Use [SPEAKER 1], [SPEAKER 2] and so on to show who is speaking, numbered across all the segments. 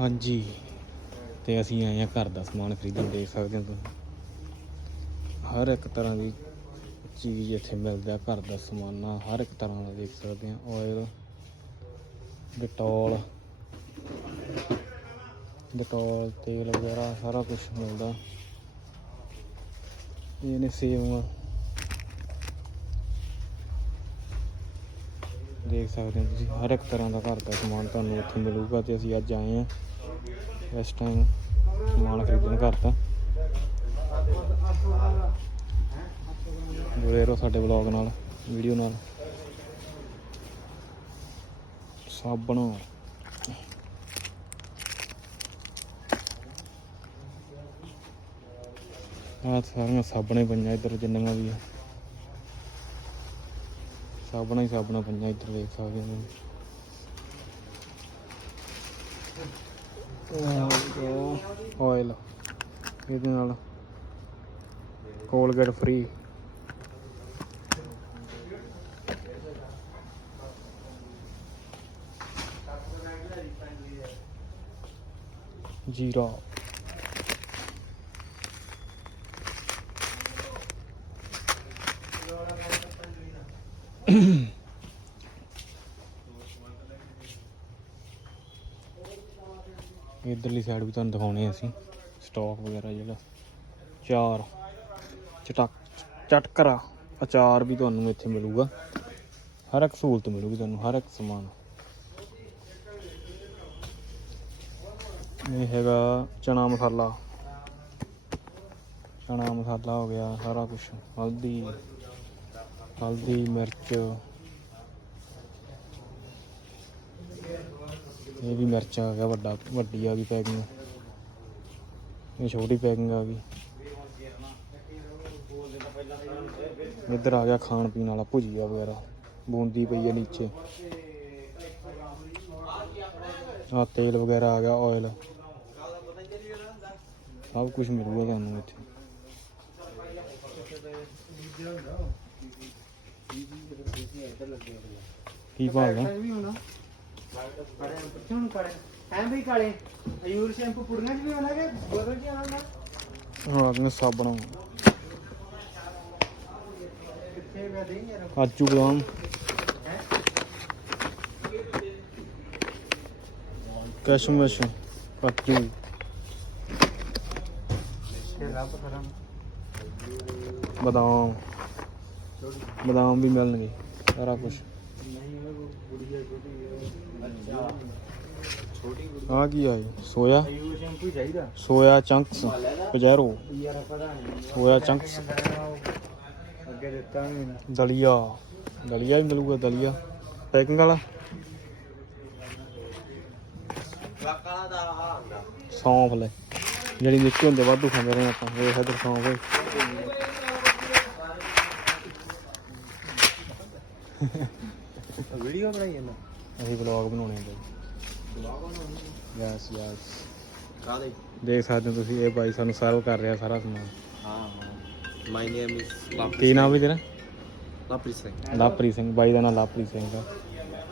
[SPEAKER 1] ਹਾਂਜੀ। ਤੇ ਅਸੀਂ ਆਏ ਆ ਘਰ ਦਾ ਸਮਾਨ ਖਰੀਦਣ, ਦੇਖ ਸਕਦੇ ਹੋ ਤੁਸੀਂ। ਹਰ ਇੱਕ ਤਰ੍ਹਾਂ ਦੀ ਚੀਜ਼ ਇੱਥੇ ਮਿਲਦਾ ਘਰ ਦਾ ਸਮਾਨਾ ਹਰ ਇੱਕ ਤਰ੍ਹਾਂ ਦਾ ਦੇਖ ਸਕਦੇ ਆ ਆਇਲ ਡਟੋਲ ਡਟੋਲ, ਤੇਲ ਵਗੈਰਾ, ਸਾਰਾ ਕੁਝ ਮਿਲਦਾ। ਇਹ ਨੇ ਸੇਵੀਆਂ ਦੇਖ ਸਕਦੇ ਹੋ ਤੁਸੀਂ, ਹਰ ਇੱਕ ਤਰ੍ਹਾਂ ਦਾ ਘਰ ਦਾ ਸਮਾਨ ਤੁਹਾਨੂੰ ਇੱਥੇ ਮਿਲੂਗਾ ਤੇ ਅਸੀਂ ਅੱਜ ਆਏ ਆ ਇਸ ਟਾਈਮ ਸਮਾਨ ਖਰੀਦਣ ਘਰ ਦਾ ਜੁੜੇ ਰਹੋ ਸਾਡੇ ਵਲੌਗ ਨਾਲ ਵੀਡੀਓ ਨਾਲ। ਸਾਬਣ। ਆਹ ਸਾਰੀਆਂ ਸਾਬਣਾਂ ਹੀ ਪਈਆਂ ਇੱਧਰ, ਜਿੰਨੀਆਂ ਵੀ ਆ। ਸਾਬਣਾਂ ਹੀ ਸਾਬਣਾਂ ਪਈਆਂ ਇੱਧਰ ਵੇਖ ਸਕਦੇ ਹੋ। ਆਇਲ ਇਹਦੇ ਨਾਲ ਕੋਲਗੇਟ ਫ੍ਰੀ ਜੀਰਾ ਸਾਈਡ ਵੀ ਤੁਹਾਨੂੰ ਦਿਖਾਉਣੇ ਅਸੀਂ। ਸਟਾਕ ਵਗੈਰਾ ਜਿਹੜਾ। ਚਾਰ। ਚਟਕ, ਚਟਕਰਾ। ਅਚਾਰ ਵੀ ਤੁਹਾਨੂੰ ਇੱਥੇ ਮਿਲੂਗਾ। ਹਰ ਇੱਕ ਸਹੂਲਤ ਮਿਲੂਗੀ ਤੁਹਾਨੂੰ, ਹਰ ਇੱਕ ਸਮਾਨ। ਇਹ ਹੈਗਾ ਚਨਾ ਮਸਾਲਾ। ਚਨਾ ਮਸਾਲਾ ਹੋ ਗਿਆ, ਸਾਰਾ ਕੁਝ ਹਲਦੀ ਹਲਦੀ, ਮਿਰਚ। ਇਹ ਵੀ ਮਿਰਚਾਂ ਆ ਗਿਆ, ਵੱਡਾ, ਵੱਡੀ ਆ ਗਈ ਪੈਕਿੰਗ ਇਹ ਛੋਟੀ ਪੈਕਿੰਗ ਆ ਗਈ। ਇੱਧਰ ਆ ਗਿਆ ਖਾਣ ਪੀਣ ਵਾਲਾ ਭੁਜੀਆ ਵਗੈਰਾ। ਬੂੰਦੀ ਪਈ ਆ ਨੀਚੇ। ਆ ਤੇਲ ਵਗੈਰਾ ਆ ਗਿਆ ਆਇਲ ਸਭ ਕੁਝ ਮਿਲੂਗਾ ਤੁਹਾਨੂੰ ਇੱਥੇ। ਕੀ ਭਾਅ ਹੈ
[SPEAKER 2] ਵੀ ਹੋਣਾ ਕਾਲੇ? ਪੁੱਛੇ ਹੁਣ ਕਾਲੇ ਹੈ ਵੀ ਕਾਲੇ? ਅਯੂਰ ਸ਼ੈਂਪੂ ਪੁੜੀਆਂ ਚ ਵੀ ਹੋਣਾ ਕਿ ਬੋਤਲ ਚ ਆਉਣਾ
[SPEAKER 1] ਹੁਣ ਆਦਮੀ ਸਾਬਣ
[SPEAKER 2] ਕਿੱਥੇ ਮੈਂ ਦੇ ਯਾਰ?
[SPEAKER 1] ਕਾਜੂ ਬਦਾਮ। ਕਸ਼ਮਸ਼ ਕਾਜੂ
[SPEAKER 2] ਤੇ ਰੱਬ ਕਰਾਂ।
[SPEAKER 1] ਬਦਾਮ। ਬਦਾਮ ਵੀ ਮਿਲਣਗੇ ਸਾਰਾ ਕੁਝ
[SPEAKER 2] ਨਹੀਂ ਛੋਟੀ ਅੱਛਾ
[SPEAKER 1] ਆ ਕੀ ਆ ਇਹ? ਸੋਇਆ?
[SPEAKER 2] ਅਯੂਰ ਸ਼ੈਂਪੂ ਚਾਹੀਦਾ
[SPEAKER 1] ਸੋਇਆ ਚੰਕਸ ਪਜੈਰੋ
[SPEAKER 2] ਯਾਰ ਪਤਾ ਨਹੀਂ
[SPEAKER 1] ਸੋਇਆ ਚੰਕਸ
[SPEAKER 2] ਅੱਗੇ ਦਿੱਤਾ ਵੀ ਨਾ
[SPEAKER 1] ਦਲੀਆ। ਦਲੀਆ ਵੀ ਮਿਲੂਗਾ, ਦਲੀਆ। ਪੈਕਿੰਗ ਵਾਲਾ?
[SPEAKER 2] ਕਾਕਾ ਦਾ ਆ ਹੁੰਦਾ
[SPEAKER 1] ਸੌਂਫ ਲੈ। ਜਿਹੜੀ ਨਿੱਕੇ ਹੁੰਦੇ ਵਾਧੂ ਖਾਂਦੇ ਰਹੇ ਆਪਾਂ। ਵੇਖ ਇਧਰ ਸੌਂਫ ਓਏ।
[SPEAKER 2] ਵੀਡੀਓ ਬਣਾਈ ਜਾਂਦਾ।
[SPEAKER 1] ਅਸੀਂ ਵਲੌਗ ਬਣਾਉਣੇ ਆ ਬਾਈ। ਯੈਸ ਯੈਸ
[SPEAKER 2] ਕਾਲੇ
[SPEAKER 1] ਦੇਖ ਸਕਦੇ ਹੋ ਤੁਸੀਂ ਇਹ ਬਾਈ ਸਾਨੂੰ ਸਰਵ ਕਰ ਰਿਹਾ ਸਾਰਾ ਸਮਾਨ।
[SPEAKER 2] ਹਾਂ ਹਾਂ। ਮਾਈ ਨੇਮ ਇਜ਼
[SPEAKER 1] ਕੀ ਨਾਮ ਹੈ ਤੇਰਾ?
[SPEAKER 2] ਲਾਪਰੀ ਸਿੰਘ
[SPEAKER 1] ਲਵਪ੍ਰੀਤ ਸਿੰਘ ਬਾਈ ਦਾ ਨਾਮ ਲਵਪ੍ਰੀਤ ਸਿੰਘ ਆ।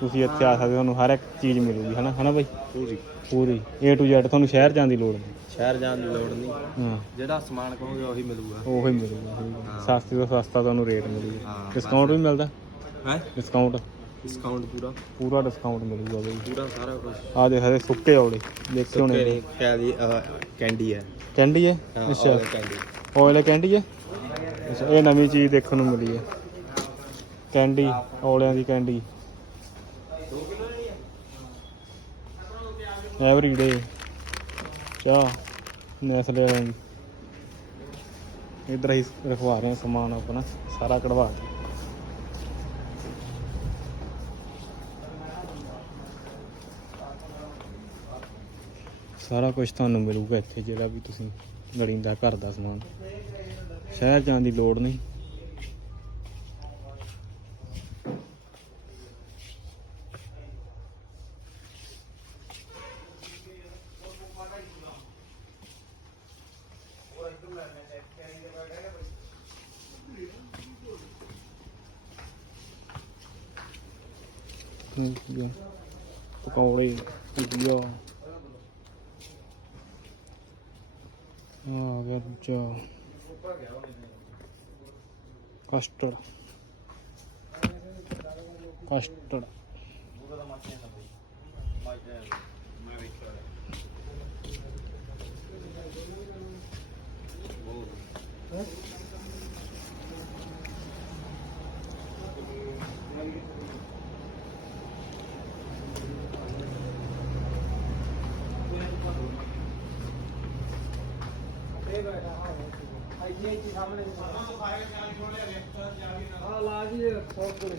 [SPEAKER 1] ਤੁਸੀਂ ਇੱਥੇ ਆ ਸਕਦੇ ਹੋ ਤੁਹਾਨੂੰ ਹਰ ਇੱਕ ਚੀਜ਼ ਮਿਲੂਗੀ ਹਨਾ? ਹਨਾ ਬਾਈ?
[SPEAKER 2] ਪੂਰੀ।
[SPEAKER 1] ਪੂਰੀ। A to Z ਤੁਹਾਨੂੰ ਸ਼ਹਿਰ ਜਾਣ ਦੀ ਲੋੜ ਨਹੀਂ।
[SPEAKER 2] ਸ਼ਹਿਰ ਜਾਣ ਦੀ ਲੋੜ ਨਹੀਂ।
[SPEAKER 1] ਹਾਂ।
[SPEAKER 2] ਜਿਹੜਾ ਸਮਾਨ ਕਹੋਗੇ ਉਹੀ ਮਿਲੂਗਾ।
[SPEAKER 1] ਉਹੀ ਮਿਲੂਗਾ ਉਹੀ।
[SPEAKER 2] ਹਾਂ।
[SPEAKER 1] ਸਸਤੀ ਤੋਂ ਸਸਤਾ ਤੁਹਾਨੂੰ ਰੇਟ ਮਿਲੂਗਾ।
[SPEAKER 2] ਹਾਂ,
[SPEAKER 1] ਡਿਸਕਾਊਂਟ ਵੀ ਮਿਲਦਾ।
[SPEAKER 2] ਹੈ?
[SPEAKER 1] ਡਿਸਕਾਊਂਟ
[SPEAKER 2] ਡਿਸਕਾਊਂਟ ਪੂਰਾ?
[SPEAKER 1] ਪੂਰਾ ਡਿਸਕਾਊਂਟ ਮਿਲੂਗਾ ਬਾਈ।
[SPEAKER 2] ਪੂਰਾ ਸਾਰਾ ਕੁਝ
[SPEAKER 1] ਆ ਦੇਖ ਸਕਦੇ ਸੁੱਕੇ ਔਲੇ ਦੇਖੇ ਹੋਣੇ
[SPEAKER 2] ਕੈਦੀ ਕੈਂਡੀ ਹੈ।
[SPEAKER 1] ਕੈਂਡੀ ਹੈ? ਅੱਛਾ।
[SPEAKER 2] ਕੈਂਡੀ
[SPEAKER 1] ਆਇਲ ਕੈਂਡੀ ਹੈ? ਅੱਛਾ ਇਹ ਨਵੀਂ ਚੀਜ਼ ਦੇਖਣ ਨੂੰ ਮਿਲੀ ਹੈ। ਕੈਂਡੀ ਔਲਿਆਂ ਦੀ ਕੈਂਡੀ ਐਵਰੀ ਡੇ ਚਾਹ ਨੈਸਲੇ ਇਧਰ ਹੀ ਰਖਵਾ ਰਹੇ ਸਮਾਨ ਆਪਣਾ ਸਾਰਾ ਕਢਵਾ ਕੇ ਸਾਰਾ ਕੁਝ ਤੁਹਾਨੂੰ ਮਿਲੂਗਾ ਇੱਥੇ ਜਿਹੜਾ ਵੀ ਤੁਸੀਂ ਲੜੀਂਦਾ ਘਰ ਦਾ ਸਮਾਨ। ਸ਼ਹਿਰ ਜਾਣ ਦੀ ਲੋੜ ਨਹੀਂ। ਪਕੌੜੇ ਭੁਜੀਆ ਆ ਗਿਆ ਦੂਜਾ ਕਸਟਰਡ। ਕਸਟਰਡ।
[SPEAKER 2] ਆ ਲਾ ਜੀ ਸੌ ਕੋਲੇ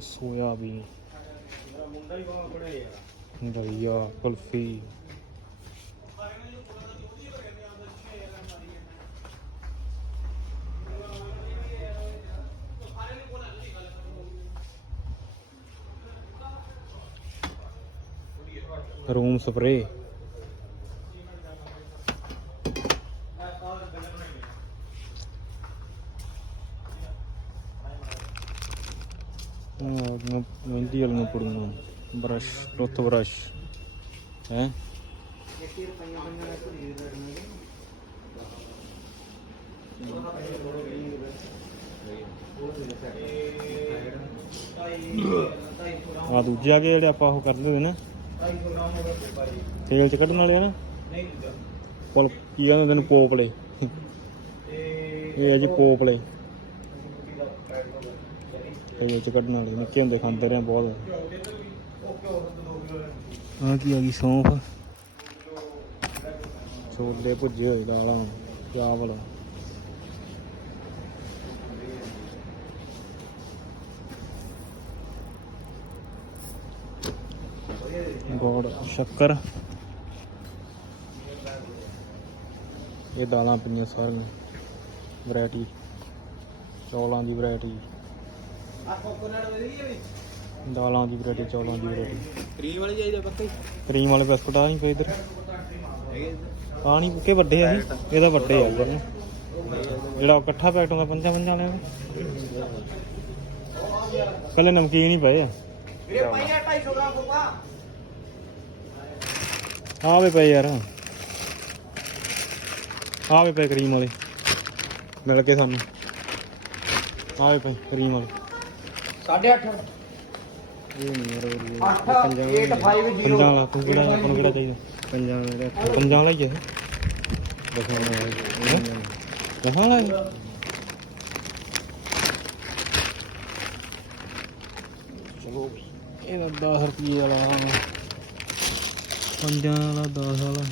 [SPEAKER 1] ਸੋਇਆਬੀਨ
[SPEAKER 2] ਮੁੰਡਾ ਹੀ ਬਾਵਾ ਪੜਿਆ ਯਾਰ
[SPEAKER 1] ਦਲੀਆ ਕੁਲਫੀ ਰੂਮ ਸਪਰੇ। ਮਹਿੰਦੀ ਵਾਲੀਆਂ ਪੁੜੀਆਂ, ਬਰਸ਼ ਟੁੱਥ ਬਰਸ਼, ਹੈ?
[SPEAKER 2] ਇੱਕ ਹੀ ਰੁਪਈਆ
[SPEAKER 1] ਆ ਦੂਜੇ ਆ ਗਏ ਜਿਹੜੇ ਆਪਾਂ ਉਹ ਕਰਦੇ ਹੁੰਦੇ ਨਾ। ਤੇਲ ਚ ਕੱਢਣ ਵਾਲੇ ਆ ਨਾ? ਪੁਲ, ਕੀ ਕਹਿੰਦੇ ਤੈਨੂੰ, ਪੋਪਲੇ। ਇਹ ਹੈ ਜੀ ਪੋਪਲੇ। ਤੇਲ ਚ ਕੱਢਣ ਵਾਲੇ, ਨਿੱਕੇ ਹੁੰਦੇ ਖਾਂਦੇ ਰਹੇ ਬਹੁਤ। ਆ ਕੀ ਆ ਗਈ, ਸੌਂਫ? ਛੋਲੇ ਭੁੱਜੇ ਹੋਏ ਦਾਲਾਂ, ਚਾਵਲ। ਗੋੜ ਸ਼ੱਕਰ। ਇਹ ਦਾਲਾਂ ਪਈਆਂ ਸਾਰੀਆਂ। ਵੈਰਾਈਟੀ। ਚੌਲਾਂ ਦੀ ਵੈਰਾਈਟੀ। ਦਾਲਾਂ ਦੀ ਵੈਰਾਈਟੀ ਚੌਲਾਂ ਦੀ ਵੈਰਾਈਟੀ।
[SPEAKER 2] ਕਰੀਮ ਵਾਲੀ ਚਾਹੀਦਾ ਪੱਕਾ? ਹੀ
[SPEAKER 1] ਕਰੀਮ ਵਾਲੇ ਬਿਸਕੁਟ ਆ ਨਹੀਂ ਪਏ ਇਧਰ। ਆ ਨਹੀਂ ਕਿ ਵੱਡੇ ਆ ਇਹ ਇਹਦਾ ਵੱਡੇ ਆ ਇੱਧਰ ਜਿਹੜਾ ਇਕੱਠਾ ਪੈਕਟ ਹੁੰਦਾ ਪੰਜਾਂ ਪੰਜਾਂ ਵਾਲਿਆਂ ਦਾ। ਕੱਲੇ ਨਮਕੀਨ ਹੀ ਪਏ ਆ।
[SPEAKER 2] ਵੀਰੇ ਪਈਆ 250 ਗ੍ਰਾਮ
[SPEAKER 1] ਆ ਪਏ ਯਾਰ। ਆ ਪਏ ਕਰੀਮ ਵਾਲੇ। ਮਿਲ ਕੇ ਸਾਨੂੰ। ਆ ਪਏ ਕਰੀਮ ਵਾਲੇ।
[SPEAKER 2] 8.5
[SPEAKER 1] ਇਹ ਨਹੀਂ ਯਾਰ ਉਹ ਨਹੀਂ।
[SPEAKER 2] 8
[SPEAKER 1] ਪੰਜਾਂ ਪੰਜਾਂ ਵਾਲਾ ਤੂੰ ਕਿਹੜਾ ਆਪਾਂ ਨੂੰ ਕਿਹੜਾ ਚਾਹੀਦਾ? ਪੰਜਾਂ ਵਾਲਾ ਪੰਜਾਂ ਵਾਲਾ ਹੀ ਹੈ। ਦਸਾਂ ਵਾਲਾ ਦਸਾਂ ਹੈ? ਚਲੋ, ਇਹਦਾ 10 ਰੁਪਏ ਵਾਲਾ ਪੰਜਾਂ ਵਾਲਾ 10 ਵਾਲਾ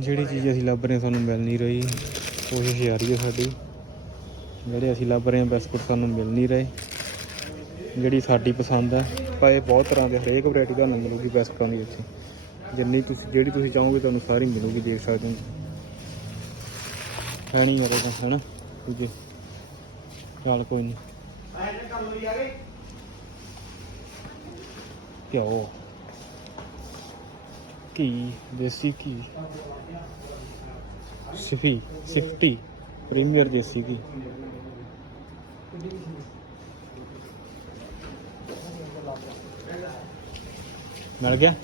[SPEAKER 1] ਜਿਹੜੀ ਚੀਜ਼ ਅਸੀਂ ਲੱਭ ਰਹੇ ਹਾਂ, ਸਾਨੂੰ ਮਿਲ ਨਹੀਂ ਰਹੀ। ਕੋਸ਼ਿਸ਼ ਜਾਰੀ ਹੈ ਸਾਡੀ। ਜਿਹੜੇ ਅਸੀਂ ਲੱਭ ਰਹੇ ਹਾਂ, ਬਿਸਕੁਟ ਸਾਨੂੰ ਮਿਲ ਨਹੀਂ ਰਹੇ। ਜਿਹੜੀ ਸਾਡੀ ਪਸੰਦ ਹੈ ਪਰ ਬਹੁਤ ਤਰ੍ਹਾਂ ਦੇ, ਹਰੇਕ ਵੈਰਾਈਟੀ ਤੁਹਾਨੂੰ ਮਿਲੂਗੀ ਬਿਸਕੁਟਾਂ ਦੀ ਇੱਥੇ। ਜਿੰਨੀ ਤੁਸੀਂ, ਜਿਹੜੀ ਤੁਸੀਂ ਚਾਹੋਗੇ, ਤੁਹਾਨੂੰ ਸਾਰੀ ਮਿਲੂਗੀ, ਦੇਖ ਸਕਦੇ ਹੋ। ਹੈ ਨਹੀਂ ਮਰੇਗਾ ਹੈਨਾ ਦੂਜੇ ਚੱਲ ਕੋਈ ਨਹੀਂ
[SPEAKER 2] ਐਨੇ ਕੰਮ ਲਈ ਆ ਗਏ
[SPEAKER 1] ਘਿਓ ਘੀ ਦੇਸੀ ਘੀ ਸਿਫੀ, ਸਿਫਟੀ। ਪ੍ਰੀਮੀਅਰ ਦੇਸੀ ਘੀ। ਮਿਲ ਗਿਆ?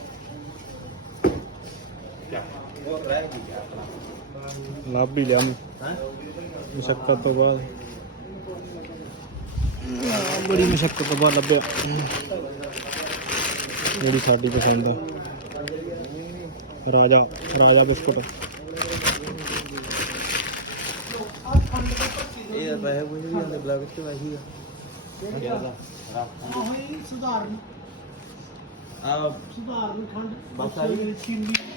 [SPEAKER 2] ਬਹੁਤ ਰਹਿ ਗਈ ਆਪਣਾ
[SPEAKER 1] ਲੱਭ ਹੀ ਲਿਆ ਮੈਂ
[SPEAKER 2] ਹਾਂ?
[SPEAKER 1] ਮੁਸ਼ੱਕਤ ਤੋਂ ਬਾਅਦ। ਬੜੀ ਮੁਸ਼ੱਕਤ ਤੋਂ ਬਾਅਦ ਲੱਭਿਆ। ਜਿਹੜੀ ਸਾਡੀ ਪਸੰਦ ਆ। ਰਾਜਾ ਰਾਜਾ ਬਿਸਕੁਟ।
[SPEAKER 2] ਇਹ ਵੀ ਬਲੌਗ ਤੇ ਵਾਹੀ ਆ।
[SPEAKER 3] ਸੁਧਾਰਨ।
[SPEAKER 2] ਆ
[SPEAKER 3] ਸੁਧਾਰਨ ਖੰਡ।
[SPEAKER 2] ਬਸ ਆਹੀ?
[SPEAKER 3] ਚੀਨੀ
[SPEAKER 2] ਬਸ ਹੋ ਗਿਆ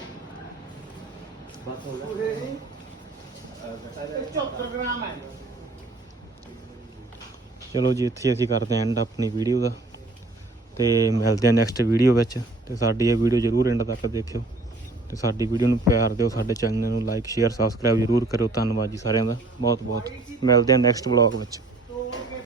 [SPEAKER 3] 74 ਗ੍ਰਾਮ ਹੈ
[SPEAKER 1] ਚਲੋ ਜੀ, ਇੱਥੇ ਅਸੀਂ ਕਰਦੇ ਹਾਂ ਐਂਡ ਆਪਣੀ ਵੀਡੀਓ ਦਾ ਤੇ ਮਿਲਦੇ ਹਾਂ ਨੈਕਸਟ ਵੀਡੀਓ ਵਿੱਚ ਤੇ ਸਾਡੀ ਇਹ ਵੀਡੀਓ ਜਰੂਰ ਐਂਡ ਤੱਕ ਦੇਖਿਓ ਤੇ ਸਾਡੀ ਵੀਡੀਓ ਨੂੰ ਪਿਆਰ ਦਿਓ, ਸਾਡੇ ਚੈਨਲ ਨੂੰ ਲਾਈਕ ਸ਼ੇਅਰ ਸਬਸਕ੍ਰਾਈਬ ਜਰੂਰ ਕਰਿਓ। ਧੰਨਵਾਦ ਜੀ ਸਾਰਿਆਂ ਦਾ। ਬਹੁਤ ਬਹੁਤ ਮਿਲਦੇ ਹਾਂ ਨੈਕਸਟ ਵਲੌਗ ਵਿੱਚ।